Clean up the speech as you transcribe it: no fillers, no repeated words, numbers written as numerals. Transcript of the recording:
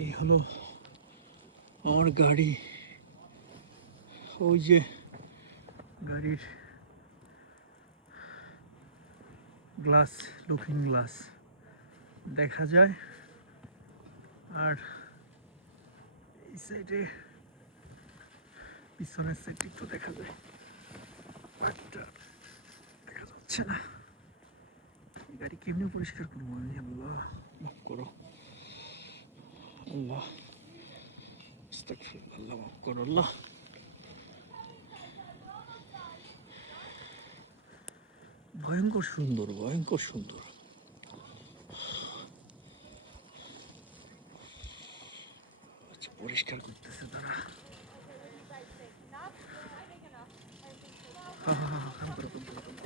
এই হলো আমার গাড়ি। ওই যে গাড়ির গ্লাস, লুকিং গ্লাস দেখা যায়। আর এই সাইডে পিছনের সাইডে একটু দেখা যায়, একটা দেখা যাচ্ছে না। গাড়ি কেমনি পরিষ্কার করবো আমি? আল্লাহ মাফ করো, আল্লাহ আস্তাগফিরুল্লাহ, আল্লাহ মাফ করো আল্লাহ। ভয়ঙ্কর সুন্দর, ভয়ঙ্কর সুন্দর। আচ্ছা, পরিষ্কার করতেছে তারা। হা হা হা, কাম করো, কাম করো, কাম করো।